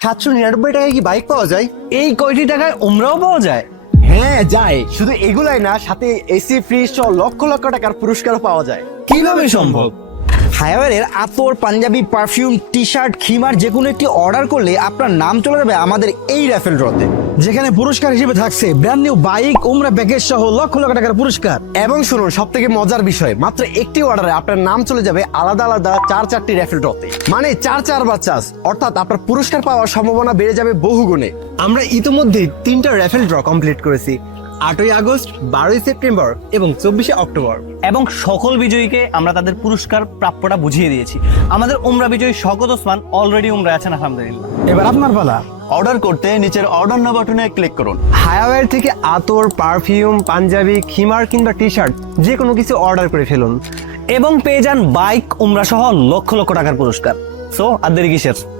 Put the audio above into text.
সাতশো নিরানব্বই টাকায় কি বাইক পাওয়া যায়? এই কয়টি টাকায় ওমরাও পাওয়া যায়? হ্যাঁ যায়। শুধু এগুলাই না সাথে এসি ফ্রিজ সহ লক্ষ লক্ষ টাকার পুরস্কারও পাওয়া যায়। কীভাবে সম্ভব? হায়ারের আতর পাঞ্জাবি পারফিউম টি শার্ট খিমার যে কোনো একটি অর্ডার করলে আপনার নাম চলে যাবে আমাদের এই র্যাফেল ড্রতে যেখানে পুরস্কার হিসেবে থাকছে ব্র্যান্ড নিউ বাইক উমরা প্যাকেজ সহ লক্ষ লক্ষ টাকার পুরস্কার। এবং শুনুন সব থেকে মজার বিষয় মাত্র একটি অর্ডারে আপনার নাম চলে যাবে আলাদা আলাদা চার চারটি র্যাফেল ড্রতে মানে চার চার বা চার্জ অর্থাৎ আপনার পুরস্কার পাওয়ার সম্ভাবনা বেড়ে যাবে বহুগুণে। আমরা ইতিমধ্যে তিনটা র্যাফেল ড্র কমপ্লিট করেছি আটই আগস্ট বারোই সেপ্টেম্বর এবং চব্বিশে অক্টোবর। এবং সকল বিজয়ীকে আমরা তাদের পুরস্কার প্রাপ্যটা বুঝিয়ে দিয়েছি। আমাদের উমরা বিজয়ী শকত ওসমান অলরেডি উমরা আছেন আলহামদুলিল্লাহ। এবার আপনার পালা। অর্ডার করতে নিচের অর্ডার না বাটনে ক্লিক করুন। হায়াওয়ের থেকে আতর, পারফিউম, পাঞ্জাবি, খিমার কিংবা টি শার্ট যে কোনো কিছু অর্ডার করে ফেলুন। এবং পেয়ে যান বাইক উমরা সহ লক্ষ লক্ষ টাকার পুরস্কার। সো আর দেরি কিসের?